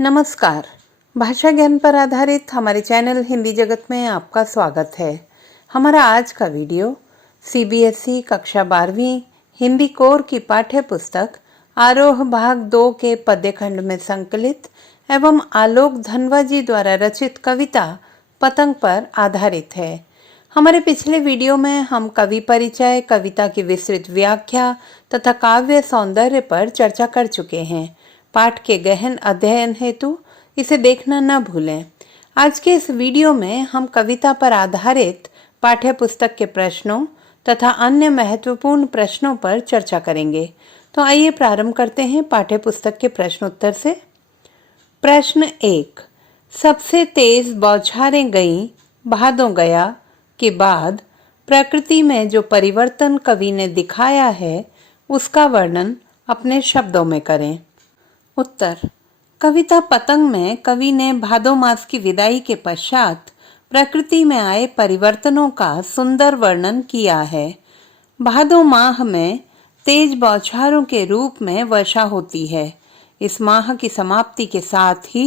नमस्कार। भाषा ज्ञान पर आधारित हमारे चैनल हिंदी जगत में आपका स्वागत है। हमारा आज का वीडियो सीबीएसई कक्षा 12वीं हिंदी कोर की पाठ्य पुस्तक आरोह भाग 2 के पद्यखंड में संकलित एवं आलोक धनवा जी द्वारा रचित कविता पतंग पर आधारित है। हमारे पिछले वीडियो में हम कवि परिचय, कविता की विस्तृत व्याख्या तथा काव्य सौंदर्य पर चर्चा कर चुके हैं। पाठ के गहन अध्ययन हेतु इसे देखना न भूलें। आज के इस वीडियो में हम कविता पर आधारित पाठ्य पुस्तक के प्रश्नों तथा अन्य महत्वपूर्ण प्रश्नों पर चर्चा करेंगे। तो आइए प्रारंभ करते हैं पाठ्य पुस्तक के प्रश्नोत्तर से। प्रश्न 1। सबसे तेज बौछारें गईं भादों गया के बाद प्रकृति में जो परिवर्तन कवि ने दिखाया है उसका वर्णन अपने शब्दों में करें। उत्तर। कविता पतंग में कवि ने भादो मास की विदाई के पश्चात प्रकृति में आए परिवर्तनों का सुंदर वर्णन किया है। भादो माह में तेज बौछारों के रूप में वर्षा होती है। इस माह की समाप्ति के साथ ही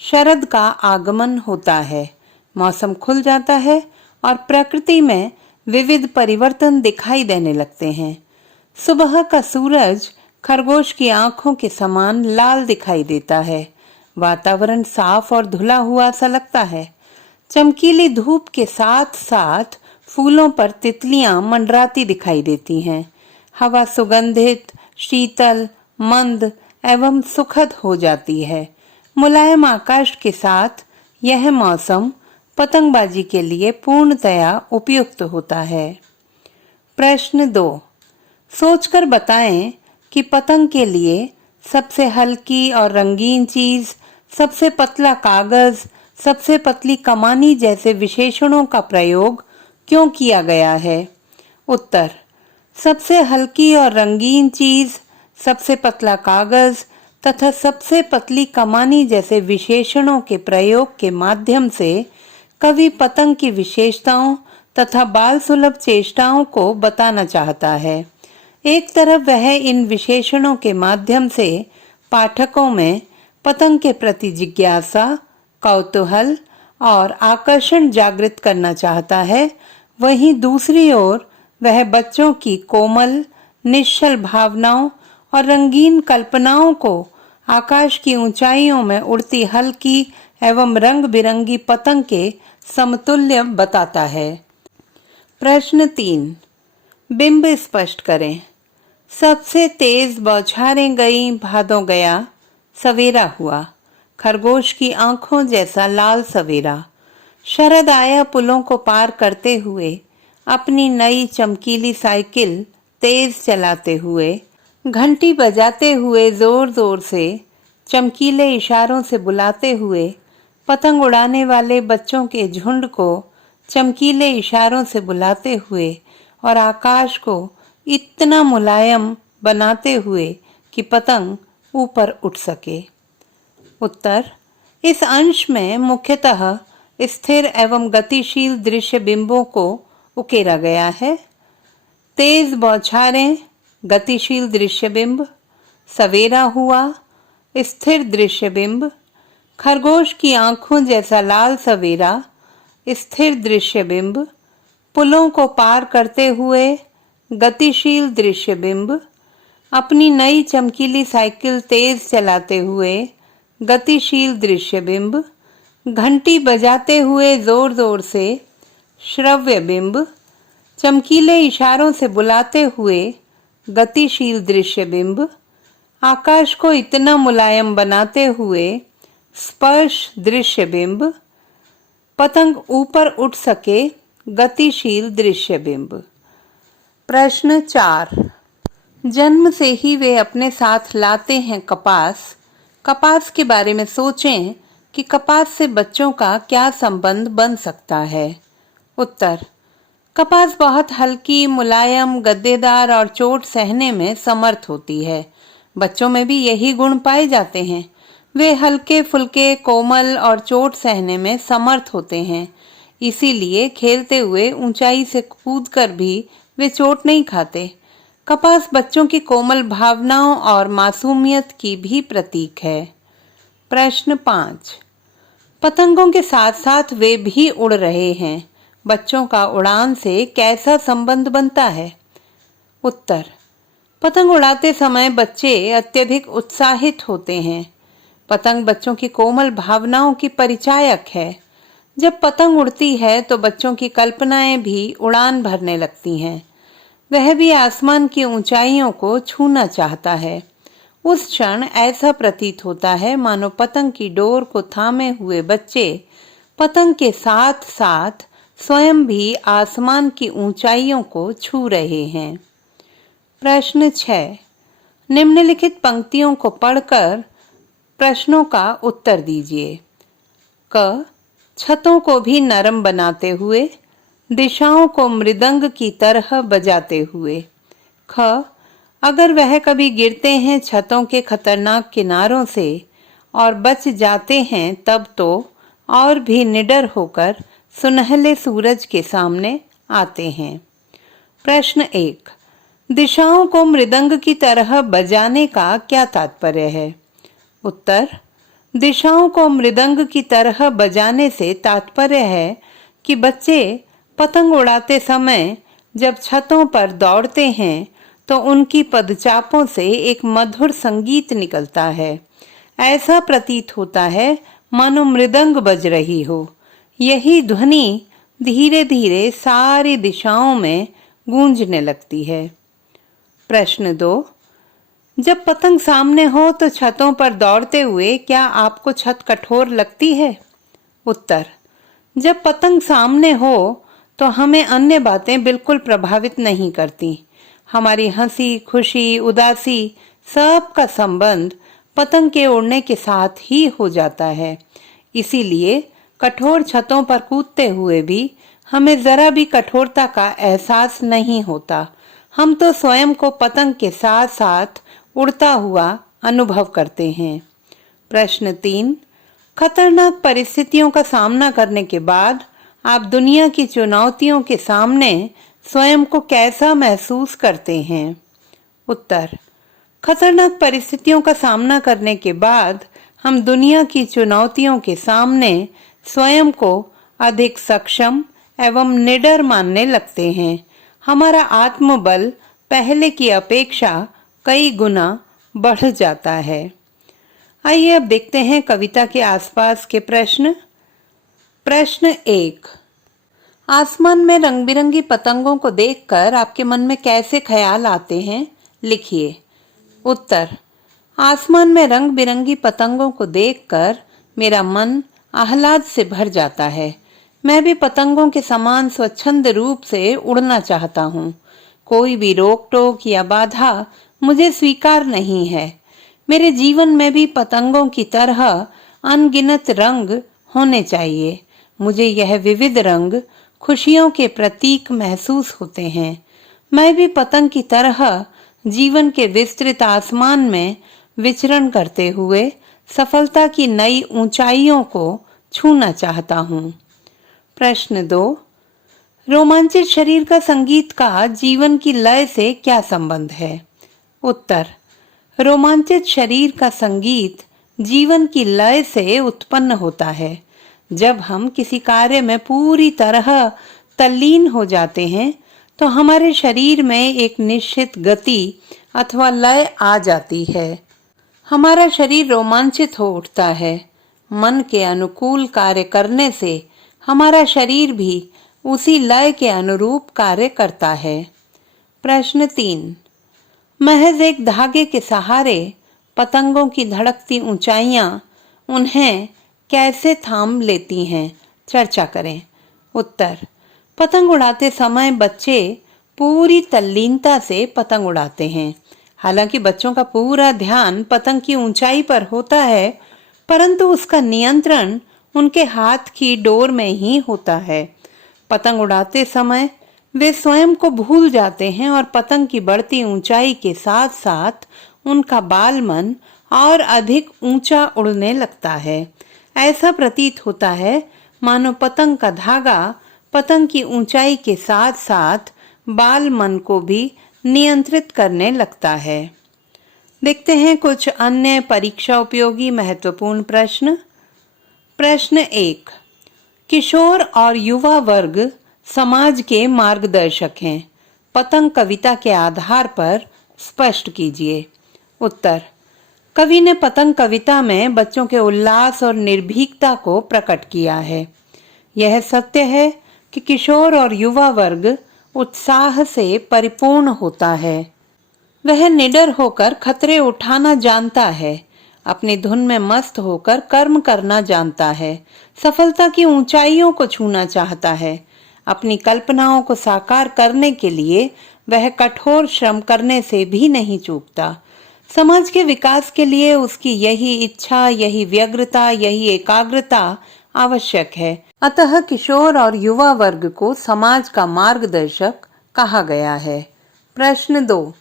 शरद का आगमन होता है। मौसम खुल जाता है और प्रकृति में विविध परिवर्तन दिखाई देने लगते हैं। सुबह का सूरज खरगोश की आंखों के समान लाल दिखाई देता है। वातावरण साफ और धुला हुआ सा लगता है। चमकीली धूप के साथ साथ फूलों पर तितलियां मंडराती दिखाई देती हैं। हवा सुगंधित, शीतल, मंद एवं सुखद हो जाती है। मुलायम आकाश के साथ यह मौसम पतंगबाजी के लिए पूर्णतया उपयुक्त होता है। प्रश्न 2। सोचकर बताएं कि पतंग के लिए सबसे हल्की और रंगीन चीज, सबसे पतला कागज, सबसे पतली कमानी जैसे विशेषणों का प्रयोग क्यों किया गया है? उत्तर। सबसे हल्की और रंगीन चीज, सबसे पतला कागज तथा सबसे पतली कमानी जैसे विशेषणों के प्रयोग के माध्यम से कवि पतंग की विशेषताओं तथा बाल सुलभ चेष्टाओं को बताना चाहता है। एक तरफ वह इन विशेषणों के माध्यम से पाठकों में पतंग के प्रति जिज्ञासा, कौतूहल और आकर्षण जागृत करना चाहता है, वहीं दूसरी ओर वह बच्चों की कोमल, निश्चल भावनाओं और रंगीन कल्पनाओं को आकाश की ऊंचाइयों में उड़ती हल्की एवं रंग बिरंगी पतंग के समतुल्य बताता है। प्रश्न 3। बिंब स्पष्ट करें। सबसे तेज बौछारें गईं भादों गया, सवेरा हुआ, खरगोश की आंखों जैसा लाल सवेरा। शरद आया पुलों को पार करते हुए, अपनी नई चमकीली साइकिल तेज चलाते हुए, घंटी बजाते हुए जोर जोर से, चमकीले इशारों से बुलाते हुए, पतंग उड़ाने वाले बच्चों के झुंड को चमकीले इशारों से बुलाते हुए और आकाश को इतना मुलायम बनाते हुए कि पतंग ऊपर उठ सके। उत्तर। इस अंश में मुख्यतः स्थिर एवं गतिशील दृश्य बिंबों को उकेरा गया है। तेज बौछारें, गतिशील दृश्य बिंब, सवेरा हुआ, स्थिर दृश्य बिंब, खरगोश की आंखों जैसा लाल सवेरा, स्थिर दृश्य बिंब, पुलों को पार करते हुए, गतिशील दृश्य बिंब, अपनी नई चमकीली साइकिल तेज चलाते हुए, गतिशील दृश्य बिंब, घंटी बजाते हुए जोर जोर से, श्रव्य बिंब, चमकीले इशारों से बुलाते हुए, गतिशील दृश्य बिंब, आकाश को इतना मुलायम बनाते हुए, स्पर्श दृश्य बिंब, पतंग ऊपर उठ सके, गतिशील दृश्य बिंब। प्रश्न 4। जन्म से ही वे अपने साथ लाते हैं कपास। कपास के बारे में सोचें कि कपास से बच्चों का क्या संबंध बन सकता है। उत्तर। कपास बहुत हल्की, मुलायम, गद्देदार और चोट सहने में समर्थ होती है। बच्चों में भी यही गुण पाए जाते हैं। वे हल्के फुल्के, कोमल और चोट सहने में समर्थ होते हैं। इसीलिए खेलते हुए ऊंचाई से कूदकर भी वे चोट नहीं खाते। कपास बच्चों की कोमल भावनाओं और मासूमियत की भी प्रतीक है। प्रश्न 5। पतंगों के साथ साथ वे भी उड़ रहे हैं, बच्चों का उड़ान से कैसा संबंध बनता है? उत्तर। पतंग उड़ाते समय बच्चे अत्यधिक उत्साहित होते हैं। पतंग बच्चों की कोमल भावनाओं की परिचायक है। जब पतंग उड़ती है तो बच्चों की कल्पनाएं भी उड़ान भरने लगती हैं। वह भी आसमान की ऊंचाइयों को छूना चाहता है। उस क्षण ऐसा प्रतीत होता है मानो पतंग की डोर को थामे हुए बच्चे पतंग के साथ साथ स्वयं भी आसमान की ऊंचाइयों को छू रहे हैं। प्रश्न 6। निम्नलिखित पंक्तियों को पढ़कर प्रश्नों का उत्तर दीजिए। क। छतों को भी नरम बनाते हुए, दिशाओं को मृदंग की तरह बजाते हुए। ख। अगर वह कभी गिरते हैं छतों के खतरनाक किनारों से और बच जाते हैं तब तो और भी निडर होकर सुनहले सूरज के सामने आते हैं। प्रश्न 1। दिशाओं को मृदंग की तरह बजाने का क्या तात्पर्य है? उत्तर। दिशाओं को मृदंग की तरह बजाने से तात्पर्य है कि बच्चे पतंग उड़ाते समय जब छतों पर दौड़ते हैं तो उनकी पदचापों से एक मधुर संगीत निकलता है। ऐसा प्रतीत होता है मानो मृदंग बज रही हो। यही ध्वनि धीरे धीरे सारी दिशाओं में गूंजने लगती है। प्रश्न 2। जब पतंग सामने हो तो छतों पर दौड़ते हुए क्या आपको छत कठोर लगती है? उत्तर। जब पतंग सामने हो तो हमें अन्य बातें बिल्कुल प्रभावित नहीं करती। हमारी हंसी, खुशी, उदासी सब का संबंध पतंग के उड़ने के साथ ही हो जाता है। इसीलिए कठोर छतों पर कूदते हुए भी हमें जरा भी कठोरता का एहसास नहीं होता। हम तो स्वयं को पतंग के साथ साथ उड़ता हुआ अनुभव करते हैं। प्रश्न 3। खतरनाक परिस्थितियों का सामना करने के बाद आप दुनिया की चुनौतियों के सामने स्वयं को कैसा महसूस करते हैं? उत्तर। खतरनाक परिस्थितियों का सामना करने के बाद हम दुनिया की चुनौतियों के सामने स्वयं को अधिक सक्षम एवं निडर मानने लगते हैं। हमारा आत्मबल पहले की अपेक्षा कई गुना बढ़ जाता है। आइए अब देखते हैं कविता के आसपास के प्रश्न। प्रश्न 1। आसमान में रंग बिरंगी पतंगों को देखकर आपके मन में कैसे ख्याल आते हैं? लिखिए। उत्तर। आसमान में रंग बिरंगी पतंगों को देखकर मेरा मन आह्लाद से भर जाता है। मैं भी पतंगों के समान स्वच्छंद रूप से उड़ना चाहता हूँ। कोई भी रोक टोक या बाधा मुझे स्वीकार नहीं है। मेरे जीवन में भी पतंगों की तरह अनगिनत रंग होने चाहिए। मुझे यह विविध रंग खुशियों के प्रतीक महसूस होते हैं। मैं भी पतंग की तरह जीवन के विस्तृत आसमान में विचरण करते हुए सफलता की नई ऊंचाइयों को छूना चाहता हूँ। प्रश्न 2। रोमांचित शरीर का संगीत का जीवन की लय से क्या संबंध है? उत्तर। रोमांचित शरीर का संगीत जीवन की लय से उत्पन्न होता है। जब हम किसी कार्य में पूरी तरह तल्लीन हो जाते हैं तो हमारे शरीर में एक निश्चित गति अथवा लय आ जाती है। हमारा शरीर रोमांचित हो उठता है। मन के अनुकूल कार्य करने से हमारा शरीर भी उसी लय के अनुरूप कार्य करता है। प्रश्न 3। महज एक धागे के सहारे पतंगों की धड़कती ऊंचाइयां उन्हें कैसे थाम लेती हैं? चर्चा करें। उत्तर। पतंग उड़ाते समय बच्चे पूरी तल्लीनता से पतंग उड़ाते हैं। हालांकि बच्चों का पूरा ध्यान पतंग की ऊंचाई पर होता है, परंतु उसका नियंत्रण उनके हाथ की डोर में ही होता है। पतंग उड़ाते समय वे स्वयं को भूल जाते हैं और पतंग की बढ़ती ऊंचाई के साथ साथ उनका बाल मन और अधिक ऊंचा उड़ने लगता है। ऐसा प्रतीत होता है मानो पतंग का धागा पतंग की ऊंचाई के साथ साथ बाल मन को भी नियंत्रित करने लगता है। देखते हैं कुछ अन्य परीक्षा उपयोगी महत्वपूर्ण प्रश्न। प्रश्न 1। किशोर और युवा वर्ग समाज के मार्गदर्शक हैं। पतंग कविता के आधार पर स्पष्ट कीजिए। उत्तर। कवि ने पतंग कविता में बच्चों के उल्लास और निर्भीकता को प्रकट किया है। यह सत्य है कि किशोर और युवा वर्ग उत्साह से परिपूर्ण होता है। वह निडर होकर खतरे उठाना जानता है, अपनी धुन में मस्त होकर कर्म करना जानता है, सफलता की ऊंचाइयों को छूना चाहता है। अपनी कल्पनाओं को साकार करने के लिए वह कठोर श्रम करने से भी नहीं चूकता। समाज के विकास के लिए उसकी यही इच्छा, यही व्यग्रता, यही एकाग्रता आवश्यक है। अतः किशोर और युवा वर्ग को समाज का मार्गदर्शक कहा गया है। प्रश्न 2।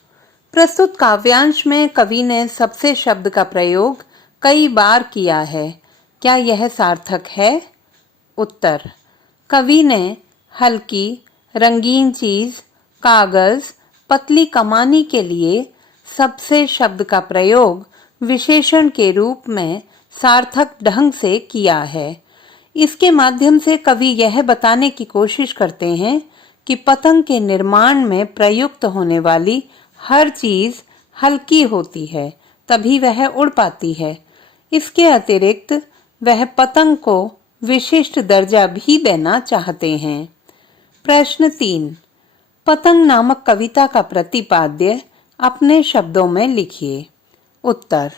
प्रस्तुत काव्यांश में कवि ने सबसे शब्द का प्रयोग कई बार किया है। क्या यह सार्थक है? उत्तर। कवि ने हल्की, रंगीन चीज, कागज, पतली कमानी के लिए सबसे शब्द का प्रयोग विशेषण के रूप में सार्थक ढंग से किया है। इसके माध्यम से कवि यह बताने की कोशिश करते हैं कि पतंग के निर्माण में प्रयुक्त होने वाली हर चीज हल्की होती है, तभी वह उड़ पाती है। इसके अतिरिक्त वह पतंग को विशिष्ट दर्जा भी देना चाहते हैं। प्रश्न 3। पतंग नामक कविता का प्रतिपाद्य अपने शब्दों में लिखिए। उत्तर।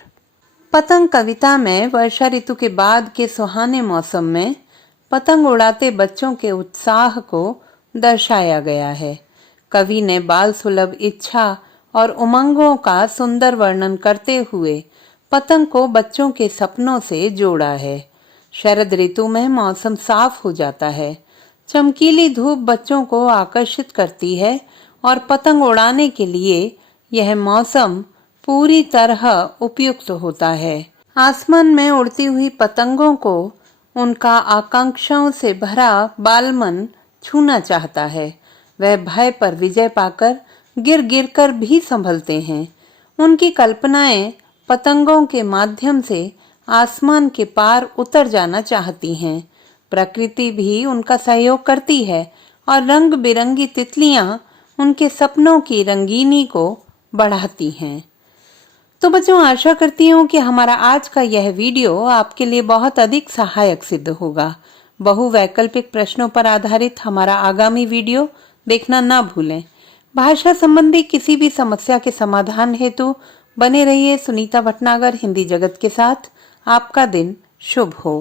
पतंग कविता में वर्षा ऋतु के बाद के सुहाने मौसम में पतंग उड़ाते बच्चों के उत्साह को दर्शाया गया है। कवि ने बाल सुलभ इच्छा और उमंगों का सुंदर वर्णन करते हुए पतंग को बच्चों के सपनों से जोड़ा है। शरद ऋतु में मौसम साफ हो जाता है, चमकीली धूप बच्चों को आकर्षित करती है और पतंग उड़ाने के लिए यह मौसम पूरी तरह उपयुक्त होता है। आसमान में उड़ती हुई पतंगों को उनका आकांक्षाओं से भरा बालमन छूना चाहता है। वह भय पर विजय पाकर गिर गिर कर भी संभलते हैं। उनकी कल्पनाएं पतंगों के माध्यम से आसमान के पार उतर जाना चाहती हैं। प्रकृति भी उनका सहयोग करती है और रंग बिरंगी तितलियां उनके सपनों की रंगीनी को बढ़ाती हैं। तो बच्चों, आशा करती हूँ कि हमारा आज का यह वीडियो आपके लिए बहुत अधिक सहायक सिद्ध होगा। बहुवैकल्पिक प्रश्नों पर आधारित हमारा आगामी वीडियो देखना ना भूलें। भाषा संबंधी किसी भी समस्या के समाधान हेतु बने रहिए सुनीता भटनागर हिंदी जगत के साथ। आपका दिन शुभ हो।